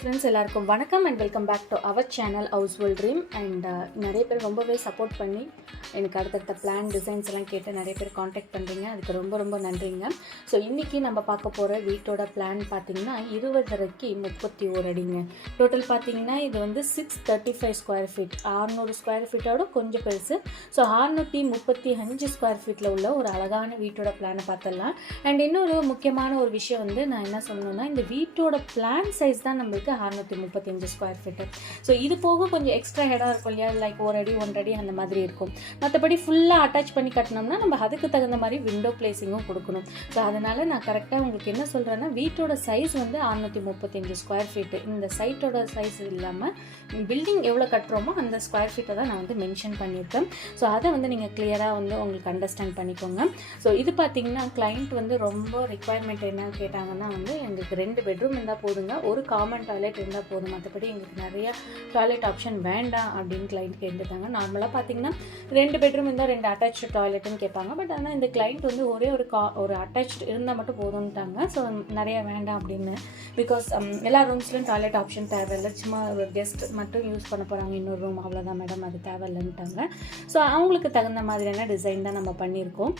Friends, எல்லாருக்கும் வணக்கம் and welcome back to our channel Housefull Dream. And நிறைய பேர் ரொம்பவே சப்போர்ட் பண்ணி எனக்கு அடுத்தடுத்த பிளான் டிசைன்ஸ் எல்லாம் கேட்டு நிறைய பேர் காண்டாக்ட் பண்ணுறீங்க. அதுக்கு ரொம்ப ரொம்ப நன்றிங்க. ஸோ இன்றைக்கி நம்ம பார்க்க போகிற வீட்டோட பிளான் பார்த்திங்கன்னா 20 31 அடிங்க. டோட்டல் பார்த்திங்கன்னா இது வந்து 635 ஸ்கொயர் ஃபீட், 600 ஸ்கொயர் ஃபீட்டோட கொஞ்சம் பெருசு. ஸோ 635 ஸ்கொயர் ஃபீட்டில் உள்ள ஒரு அழகான வீட்டோட பிளானை பார்த்துடலாம். அண்ட் இன்னொரு முக்கியமான ஒரு விஷயம் வந்து நான் என்ன சொல்லணும்னா, இந்த வீட்டோட பிளான் சைஸ் தான் நம்மளுக்கு 635 ஸ்கொயர் ஃபீட்டு. ஸோ இது போக கொஞ்சம் எக்ஸ்ட்ரா இடம் இருக்கும் இல்லையா, லைக் 1 அடி 1 அடி அந்த மாதிரி இருக்கும். மற்றபடி ஃபுல்லாக அட்டாச் பண்ணி கட்டினோம்னா நம்ம அதுக்கு தகுந்த மாதிரி விண்டோ பிளேஸிங்கும் கொடுக்கணும். ஸோ அதனால் நான் கரெக்டாக உங்களுக்கு என்ன சொல்கிறேன்னா, வீட்டோட சைஸ் வந்து 635 ஸ்கொயர் ஃபீட்டு. இந்த சைட்டோட சைஸ் இல்லாமல் பில்டிங் எவ்வளோ கட்டுறோமோ அந்த ஸ்கொயர் ஃபீட்டை தான் நான் வந்து மென்ஷன் பண்ணியிருக்கேன். ஸோ அதை வந்து நீங்கள் கிளியராக வந்து உங்களுக்கு அண்டர்ஸ்டாண்ட் பண்ணிக்கோங்க. ஸோ இது பார்த்திங்கன்னா கிளைண்ட் வந்து ரொம்ப ரிக்குவயர்மெண்ட் என்ன கேட்டாங்கன்னா வந்து, எங்களுக்கு 2 பெட்ரூம் இருந்தால் போதுங்க, ஒரு காமன் டாய்லெட் இருந்தால் போதும், மற்றபடி எங்களுக்கு நிறைய டாய்லெட் ஆப்ஷன் வேண்டாம் அப்படின்னு கிளைண்ட் கேட்டுட்டாங்க. நார்மலாக பார்த்தீங்கன்னா 2 பெட்ரூம் இருந்தால் 2 அட்டாச்சு டாய்லெட்டுன்னு கேட்பாங்க. பட் ஆனால் இந்த கிளைண்ட் வந்து ஒரே ஒரு அட்டாச்சு இருந்தால் மட்டும் போதும்ட்டாங்க. ஸோ நிறைய வேண்டாம் அப்படின்னு. பிகாஸ் எல்லா ரூம்ஸ்லையும் டாய்லெட் ஆப்ஷன் தேவையில்லை, சும்மா ஒரு கெஸ்ட் மட்டும் யூஸ் பண்ண போகிறாங்க, இன்னொரு ரூம் அவ்வளோதான் மேடம், அது தேவையில்லைன்ட்டாங்க. ஸோ அவங்களுக்கு தகுந்த மாதிரியான டிசைன் தான் நம்ம பண்ணியிருக்கோம்.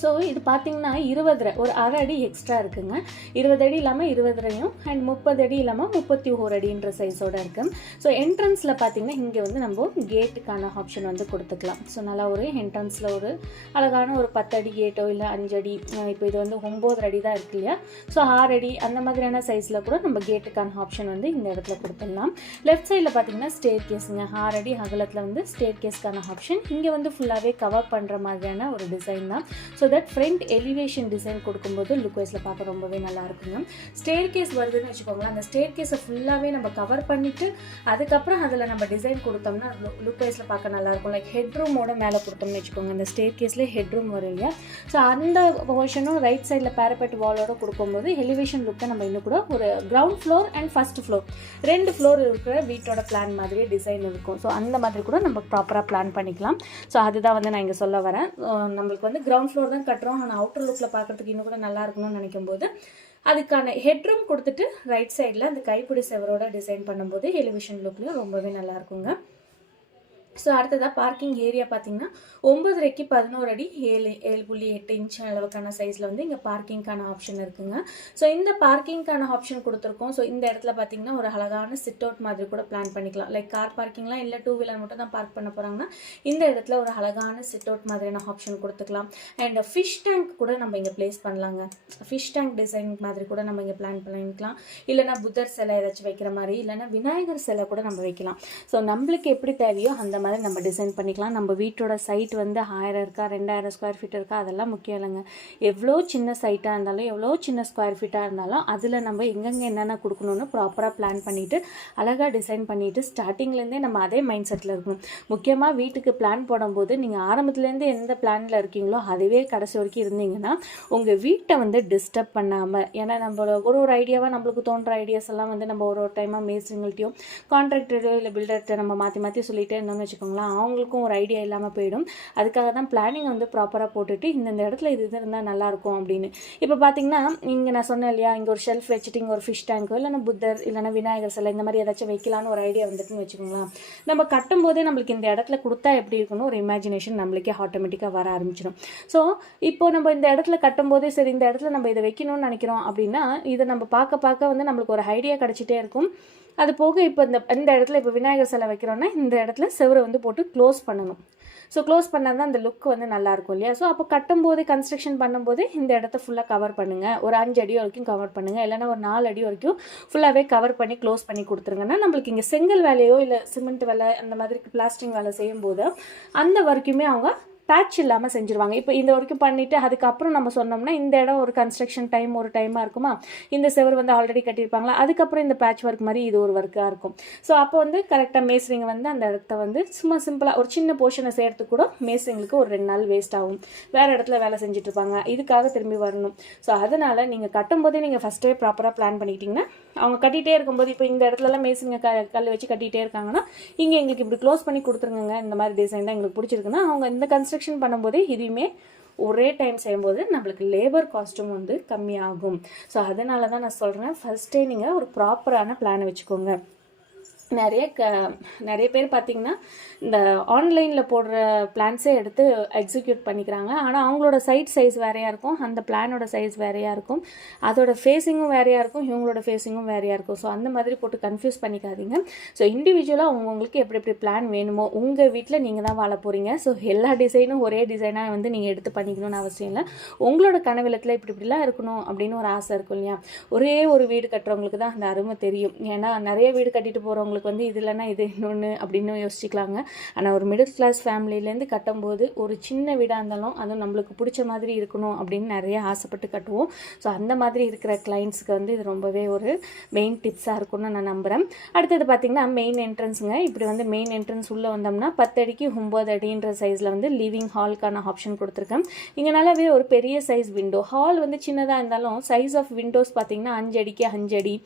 ஸோ இது பார்த்திங்கன்னா 20 ஒரு அரை அடி எக்ஸ்ட்ரா இருக்குங்க. 20 அடி இல்லாமல் 20 அண்ட் 30 அடி இல்லாமல் 31 அடின்ற சைஸோடு இருக்குது. ஸோ என்ட்ரன்ஸில் பார்த்திங்கன்னா இங்கே வந்து நம்ம கேட்டுக்கான ஆப்ஷன் வந்து கொடுத்துக்கலாம். ஸோ நல்லா ஒரு என்ட்ரன்ஸில் ஒரு அழகான ஒரு 10 அடி கேட்டோ இல்லை 5 அடி, இப்போ இது வந்து 9 அடி தான் இருக்கு இல்லையா, ஸோ 6 அடி அந்த மாதிரியான சைஸில் கூட நம்ம கேட்டுக்கான ஆப்ஷன் வந்து இந்த இடத்துல கொடுத்துடலாம். லெஃப்ட் சைடில் பார்த்திங்கன்னா ஸ்டேர் கேஸுங்க, 6 அடி அகலத்தில் வந்து ஸ்டேர் கேஸ்க்கான ஆப்ஷன். இங்கே வந்து ஃபுல்லாகவே கவர் பண்ணுற மாதிரியான ஒரு டிசைன் தான். So that front elevation design கொடுக்கும்போது லுக் வைஸில் பார்க்க ரொம்பவே நல்லா இருக்குங்க. ஸ்டேர் கேஸ் வருதுன்னு வச்சுக்கோங்களேன், அந்த ஸ்டேர் கேஸை ஃபுல்லாகவே நம்ம கவர் பண்ணிவிட்டு அதுக்கப்புறம் அதில் நம்ம டிசைன் கொடுத்தோம்னா லுக் வைஸில் பார்க்க நல்லாயிருக்கும். லைக் ஹெட்ரூமோட மேலே கொடுத்தோம்னு வச்சுக்கோங்க, அந்த ஸ்டேர் கேஸ்லேயே ஹெட்ரூம் வரும் இல்லையா. ஸோ அந்த போர்ஷனும் ரைட் சைடில் பேரப்பெட் வாலோட கொடுக்கும்போது எலிவேஷன் லுக்கை நம்ம இன்னும் கூட ஒரு ground floor and first floor 2 floor இருக்கிற வீட்டோட பிளான் மாதிரியே டிசைன் இருக்கும். ஸோ அந்த மாதிரி கூட நம்ம ப்ராப்பராக பிளான் பண்ணிக்கலாம். ஸோ அதுதான் வந்து நான் இங்கே சொல்ல வரேன். நம்மளுக்கு வந்து கிரவுண்ட் ஃப்ளோர் தான் கட்டுறோம், ஆனால் அவுட்டர் லுக்கில் பார்க்குறதுக்கு இன்னும் கூட நல்லா இருக்கணும்னு நினைக்கும் போது அதுக்கான ஹெட்ரூம் கொடுத்துட்டு ரைட் சைடில் அந்த கைப்பிடி செவரோட டிசைன் பண்ணும்போது எலிவேஷன் லுக்லையும் ரொம்பவே நல்லா இருக்குங்க. ஸோ அடுத்ததாக பார்க்கிங் ஏரியா பார்த்திங்கன்னா 9 11 அடி 7.8 இன்ச் அளவுக்கான சைஸில் வந்து இங்கே பார்க்கிங்கான ஆப்ஷன் இருக்குங்க. ஸோ இந்த பார்க்கிங்கான ஆப்ஷன் கொடுத்துருக்கோம். ஸோ இந்த இடத்துல பார்த்திங்கன்னா ஒரு அழகான சிட் அவுட் மாதிரி கூட பிளான் பண்ணிக்கலாம். லைக் கார் பார்க்கிங்லாம் இல்லை 2 வீலர் மட்டும் தான் பார்க் பண்ண போகிறாங்கன்னா இந்த இடத்துல ஒரு அழகான சிட் அவுட் மாதிரியான ஆப்ஷன் கொடுத்துக்கலாம். அண்ட் ஃபிஷ் டேங்க் கூட நம்ம இங்கே பிளேஸ் பண்ணலாங்க. ஃபிஷ் டேங்க் டிசைன் மாதிரி கூட நம்ம இங்கே பிளான் பண்ணிக்கலாம். இல்லைனா புத்தர் சிலை ஏதாச்சும் வைக்கிற மாதிரி, இல்லைனா விநாயகர் சிலை கூட நம்ம வைக்கலாம். ஸோ நம்மளுக்கு எப்படி தேவையோ அந்த மாதிரி நம்ம டிசைன் பண்ணிக்கலாம். நம்ம வீட்டோட சைட் வந்து 1000 இருக்கா 2000 ஸ்கொயர் ஃபீட் இருக்கா அதெல்லாம் முக்கியம் இல்லைங்க. எவ்வளோ சின்ன சைட்டாக இருந்தாலும் எவ்வளோ சின்ன ஸ்கொயர் ஃபீட்டாக இருந்தாலும் அதில் நம்ம எங்கெங்கே என்னென்ன கொடுக்கணும்னு ப்ராப்பராக பிளான் பண்ணிவிட்டு அழகாக டிசைன் பண்ணிவிட்டு ஸ்டார்டிங்லேருந்தே நம்ம அதே மைண்ட் செட்டில் இருக்கணும். முக்கியமாக வீட்டுக்கு பிளான் போடும்போது நீங்கள் ஆரம்பத்துலேருந்து எந்த பிளானில் இருக்கீங்களோ அதுவே கடைசி வரைக்கும் இருந்தீங்கன்னா உங்கள் வீட்டை வந்து டிஸ்டர்ப் பண்ணாமல், ஏன்னா நம்ம ஒரு ஐடியாவாக நம்மளுக்கு தோன்ற ஐடியாஸ் எல்லாம் வந்து நம்ம ஒரு டைமாக மேஸ்திரிங்கள்ட்டையும் கான்ட்ராக்டரையோ இல்லை பில்டர்கிட்ட நம்ம மாற்றி சொல்லிகிட்டே இருந்தோம்னு வச்சுக்கோங்களேன், அவங்களுக்கும் ஒரு ஐடியா இல்லாமல் போயிடும். அதுக்காக தான் பிளானிங் வந்து ப்ராப்பராக போட்டுட்டு இந்த இடத்துல இது இருந்தால் நல்லாயிருக்கும் அப்படின்னு. இப்போ பார்த்தீங்கன்னா இங்கே நான் சொன்னேன் இல்லையா, இங்கே ஒரு ஷெல்ஃப் வச்சுட்டு இங்கே ஒரு ஃபிஷ் டேங்கோ இல்லைனா புத்தர் இல்லைனா விநாயகர் சிலை இந்த மாதிரி ஏதாச்சும் வைக்கலான்னு ஒரு ஐடியா வந்துட்டுன்னு வச்சுக்கோங்களேன். நம்ம கட்டும் போதே நம்மளுக்கு இந்த இடத்துல கொடுத்தா எப்படி இருக்கணும் ஒரு இமேஜினேஷன் நம்மளுக்கே ஆட்டோமேட்டிக்காக வர ஆரம்பிச்சிடும். ஸோ இப்போ நம்ம இந்த இடத்துல கட்டும் போதே சரி இந்த இடத்துல நம்ம இதை வைக்கணும்னு நினைக்கிறோம் அப்படின்னா இதை நம்ம பார்க்க வந்து நம்மளுக்கு ஒரு ஐடியா கிடச்சிட்டே இருக்கும். அது போக இப்போ இந்த இடத்துல இப்போ விநாயகர் சிலை வைக்கிறோன்னா இந்த இடத்துல செவரை வந்து போட்டு க்ளோஸ் பண்ணணும். ஸோ க்ளோஸ் பண்ணால் தான் அந்த லுக் வந்து நல்லாயிருக்கும் இல்லையா. ஸோ அப்போ கட்டும்போதே கன்ஸ்ட்ரக்ஷன் பண்ணும்போதே இந்த இடத்த ஃபுல்லாக கவர் பண்ணுங்கள், ஒரு 5 அடி வரைக்கும் கவர் பண்ணுங்கள், இல்லைனா ஒரு 4 அடி வரைக்கும் ஃபுல்லாகவே கவர் பண்ணி க்ளோஸ் பண்ணி கொடுத்துருங்கன்னா நம்மளுக்கு இங்கே செங்கல் வேலையோ இல்லை சிமெண்ட் வேலை அந்த மாதிரி பிளாஸ்டிங் வேலை செய்யும்போது அந்த வரைக்குமே அவங்க பேட்ச் இல்லாமல் செஞ்சுருவாங்க. இப்போ இந்த வரைக்கும் பண்ணிவிட்டு அதுக்கப்புறம் நம்ம சொன்னோம்னா இந்த இடம் ஒரு கன்ஸ்ட்ரக்ஷன் டைம் ஒரு டைமாக இருக்குமா, இந்த செவர் வந்து ஆல்ரெடி கட்டியிருப்பாங்களா, அதுக்கப்புறம் இந்த பேட்ச் ஒர்க் மாதிரி இது ஒரு ஒர்க்காக இருக்கும். ஸோ அப்போ வந்து கரெக்டாக மேஸ்ரிங்க வந்து அந்த இடத்த வந்து சும்மா சிம்பிளாக ஒரு சின்ன போர்ஷனை செய்கிறதுக்கு கூட மேஸ்ரிங்களுக்கு ஒரு 2 நாள் வேஸ்ட் ஆகும். வேறு இடத்துல வேலை செஞ்சுட்ருப்பாங்க, இதுக்காக திரும்பி வரணும். ஸோ அதனால் நீங்கள் கட்டும் போதே நீங்கள் ஃபஸ்ட்டே ப்ராப்பராக பிளான் பண்ணிக்கிட்டிங்கன்னா அவங்க கட்டிகிட்டே இருக்கும்போது இப்போ இந்த இடத்துலலாம் மேஸ்ரிங்க கல் வச்சு கட்டிகிட்டே இருக்காங்கன்னா இங்கே எங்களுக்கு இப்படி க்ளோஸ் பண்ணி கொடுத்துருங்க, இந்த மாதிரி டிசைன் தான் எங்களுக்கு பிடிச்சிருக்குன்னா அவங்க இந்த கன்ஸ்ட்ரக்ஷன் பண்ணும்போதே இதையுமே ஒரே டைம் செய்யும்போது நம்மளுக்கு லேபர் காஸ்ட்டும் வந்து கம்மியாகும். ஸோ அதனால தான் நான் சொல்கிறேன், ஃபஸ்ட்டே நீங்கள் ஒரு ப்ராப்பரான பிளானை வச்சுக்கோங்க. நிறைய பேர் பார்த்திங்கன்னா இந்த ஆன்லைனில் போடுற பிளான்ஸே எடுத்து எக்ஸிக்யூட் பண்ணிக்கிறாங்க. ஆனால் அவங்களோட சைஸ் வேறையாக இருக்கும், அந்த பிளானோட சைஸ் வேறையாக இருக்கும், அதோட ஃபேஸிங்கும் வேறையாக இருக்கும், இவங்களோட ஃபேஸிங்கும் வேறையாக இருக்கும். ஸோ அந்த மாதிரி போட்டு கன்ஃபியூஸ் பண்ணிக்காதீங்க. ஸோ இண்டிவிஜுவலாக உங்களுக்கு எப்படி எப்படி பிளான் வேணுமோ உங்கள் வீட்டில் நீங்கள் தான் வாழ போகிறீங்க. ஸோ எல்லா டிசைனும் ஒரே டிசைனாக வந்து நீங்கள் எடுத்து பண்ணிக்கணும்னு அவசியம் இல்லை. உங்களோட கனவிலத்தில் இப்படிலாம் இருக்கணும் அப்படின்னு ஒரு ஆசை இருக்கும் இல்லையா? ஒரே ஒரு வீடு கட்டுறவங்களுக்கு தான் அந்த அருமை தெரியும். ஏன்னா நிறைய வீடு கட்டிட்டு போகிறவங்களுக்கு வந்து இது இல்லைன்னா இது இன்னொன்று அப்படின்னு யோசிச்சுக்கலாங்க. ஆனால் ஒரு மிடில் கிளாஸ் ஃபேமிலியிலேருந்து கட்டும்போது ஒரு சின்ன வீடாக இருந்தாலும் அதுவும் நம்மளுக்கு பிடிச்ச மாதிரி இருக்கணும் அப்படின்னு நிறைய ஆசைப்பட்டு கட்டுவோம். ஸோ அந்த மாதிரி இருக்கிற கிளைண்ட்ஸுக்கு வந்து இது ரொம்பவே ஒரு மெயின் டிப்ஸாக இருக்கும்னு நான் நம்புகிறேன். அடுத்தது பார்த்திங்கன்னா மெயின் என்ட்ரன்ஸுங்க. இப்படி வந்து மெயின் என்ட்ரன்ஸ் உள்ளே வந்தோம்னா 10 அடிக்கு 9 அடின்ற சைஸில் வந்து லிவிங் ஹால்க்கான ஆப்ஷன் கொடுத்துருக்கேன். இங்கே நல்லாவே ஒரு பெரிய சைஸ் விண்டோ, ஹால் வந்து சின்னதாக இருந்தாலும் சைஸ் ஆஃப் விண்டோஸ் பார்த்திங்கன்னா 5 அடிக்கு 5 அடி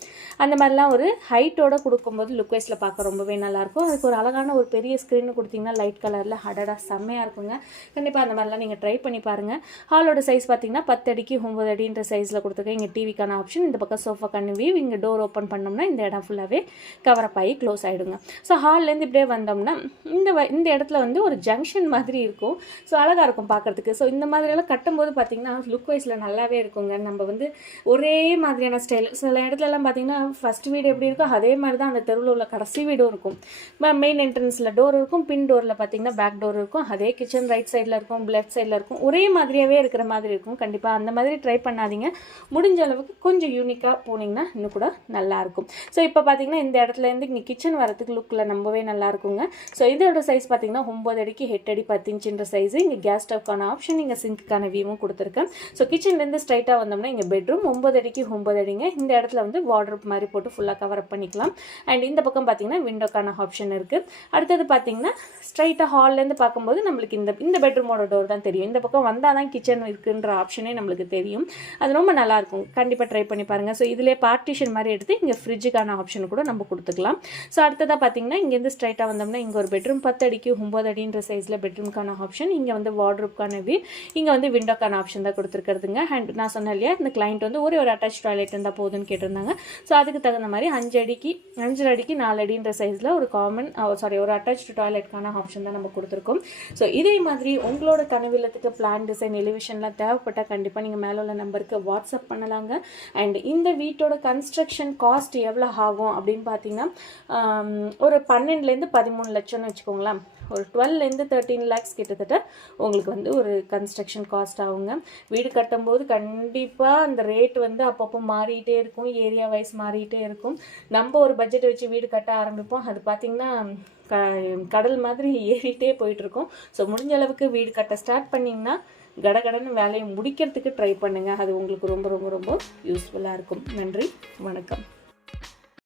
அந்த மாதிரிலாம் ஒரு ஹைட்டோடு கொடுக்கும்போது லுக் வைஸில் பார்க்க ரொம்பவே நல்லாயிருக்கும். அதுக்கு ஒரு அழகான ஒரு பெரிய ஸ்க்ரீன் கொடுத்திங்கன்னா லைட் கலரில் அடடா செம்மையாக இருக்குங்க. கண்டிப்பாக அந்த மாதிரிலாம் நீங்கள் ட்ரை பண்ணி பாருங்கள். ஹாலோட சைஸ் பார்த்திங்கன்னா 10 அடிக்கு 9 அடின்ற சைஸில் கொடுத்துருக்கேன். இங்கே டிவிக்கான ஆப்ஷன், இந்த பக்கம் சோஃபா கன்வி, இங்கே டோர் ஓப்பன் பண்ணோம்னா இந்த இடம் ஃபுல்லாகவே கவரப் ஆகி க்ளோஸ் ஆகிடுங்க. ஸோ ஹால்லேருந்து இப்படியே வந்தோம்னா இந்த இடத்துல வந்து ஒரு ஜங்ஷன் மாதிரி இருக்கும். ஸோ அழகாக இருக்கும் பார்க்குறதுக்கு. ஸோ இந்த மாதிரியெல்லாம் கட்டும்போது பார்த்திங்கன்னா லுக் வைஸில் நல்லாவே இருக்குங்க. நம்ம வந்து ஒரே மாதிரியான ஸ்டைல் சில இடத்துலலாம் பார்த்திங்கன்னா ஃபஸ்ட் வீடு எப்படி இருக்கோ அதே மாதிரி தான் அந்த தெருவில் உள்ள கடைசி வீடும் இருக்கும். மெயின் என்ட்ரன்ஸில் டோர் இருக்கும், பின் டோரில் பார்த்திங்கன்னா பேக் டோர் இருக்கும், அதே கிச்சன் ரைட் சைடில் இருக்கும், லெஃப்ட் சைடில் இருக்கும், ஒரே மாதிரியாகவே இருக்கிற மாதிரி இருக்கும். கண்டிப்பாக அந்த மாதிரி ட்ரை பண்ணாதீங்க. முடிஞ்ச அளவுக்கு கொஞ்சம் யூனிக்காக போனீங்கன்னா இன்னும் கூட நல்லாயிருக்கும். ஸோ இப்போ பார்த்திங்கன்னா இந்த இடத்துலேருந்து இங்கே கிச்சன் வரத்துக்கு லுக்கில் ரொம்பவே நல்லா இருக்குங்க. ஸோ இதோட சைஸ் பார்த்திங்கன்னா 9 அடிக்கு 8 அடி 10 இன்ச்சுன்ற சைஸு. இங்கே கேஸ் ஸ்டவ்க்கான ஆப்ஷன், இங்கே சிங்க்குக்கான வியூவும் கொடுத்துருக்கேன். ஸோ கிச்சன்லேருந்து ஸ்ட்ரைட்டாக வந்தோம்னா இங்கே பெட்ரூம் 9 அடிக்கு 9 அடிங்க. இந்த இடத்துல வந்து வார்ட்ரோப் மாதிரி போட்டு ஃபுல்லாக கவர் அப் பண்ணிக்கலாம். அண்ட் இந்த பக்கம் பார்த்திங்கன்னா விண்டோக்கான ஆப்ஷன் இருக்குது. அடுத்தது பார்த்திங்கன்னா ஸ்ட்ரைட்டாக ஹால்லேருந்து பார்க்கும்போது நம்மளுக்கு இந்த பெட்ரூமோட டோர் தான் தெரியும். இந்த பக்கம் வந்தால் தான் கிச்சன் இருக்குன்ற ஆப்ஷனே நம்மளுக்கு தெரியும். அது ரொம்ப நல்லாயிருக்கும். கண்டிப்பாக ட்ரை பண்ணி பாருங்கள். ஸோ இதிலே பார்ட்டிஷன் மாதிரி எடுத்து இங்கே ஃப்ரிட்ஜுக்கான ஆப்ஷன் கூட நம்ம கொடுத்துக்கலாம். ஸோ அடுத்ததாக பார்த்திங்கன்னா இங்கேருந்து ஸ்ட்ரைட்டாக வந்தோம்னா இங்கே ஒரு பெட்ரூம் 10 அடிக்கு 9 அடின்ற சைஸில் பெட்ரூம்க்கான ஆப்ஷன், இங்கே வந்து வார்ட்ரோப்க்கான வியூ, இங்கே வந்து விண்டோக்கான ஆப்ஷன் தான் கொடுத்துருக்கிறதுங்க. அண்ட் நான் சொன்னேன் இல்லையா, இந்த கிளைண்ட் வந்து ஒரே ஒரு அட்டாச் டாய்லெட் இருந்தால் போதுன்னு கேட்டிருந்தாங்க. ஸோ அதுக்கு தகுந்த மாதிரி 5 அடிக்கு 4 அடின்ற சைஸில் ஒரு ஒரு அட்டாச் டாய்லெட்கான ஆப்ஷன் தான் நம்ம கொடுத்துருக்கோம். ஸோ இதே மாதிரி உங்களோட கனவிலத்துக்கு பிளான் டிசைன் எலிவேஷன்லாம் தேவைப்பட்டால் கண்டிப்பாக நீங்கள் மேலே உள்ள நம்பருக்கு வாட்ஸ்அப் பண்ணலாங்க. அண்ட் இந்த வீட்டோட கன்ஸ்ட்ரக்ஷன் காஸ்ட் எவ்வளோ ஆகும் அப்படின்னு பார்த்தீங்கன்னா ஒரு 12லேருந்து 13 லட்சம்னு வச்சுக்கோங்களேன். ஒரு 12லேருந்து 13 லேக்ஸ் கிட்டத்தட்ட உங்களுக்கு வந்து ஒரு கன்ஸ்ட்ரக்ஷன் காஸ்ட் ஆகுங்க. வீடு கட்டும்போது கண்டிப்பாக அந்த ரேட் வந்து அப்பப்போ மாறிக்கிட்டே இருக்கும், ஏரியா வைஸ் மாறிக்கிட்டே இருக்கும். நம்ம ஒரு பட்ஜெட் வச்சு வீடு கட்ட ஆரம்பிப்போம், அது பார்த்திங்கன்னா கடல் மாதிரி ஏறிட்டே போயிட்டுருக்கும். ஸோ முடிஞ்ச அளவுக்கு வீடு கட்ட ஸ்டார்ட் பண்ணிங்கன்னா கடகடன்னு வேலையை முடிக்கிறதுக்கு ட்ரை பண்ணுங்கள். அது உங்களுக்கு ரொம்ப ரொம்ப ரொம்ப யூஸ்ஃபுல்லாக இருக்கும். நன்றி, வணக்கம்.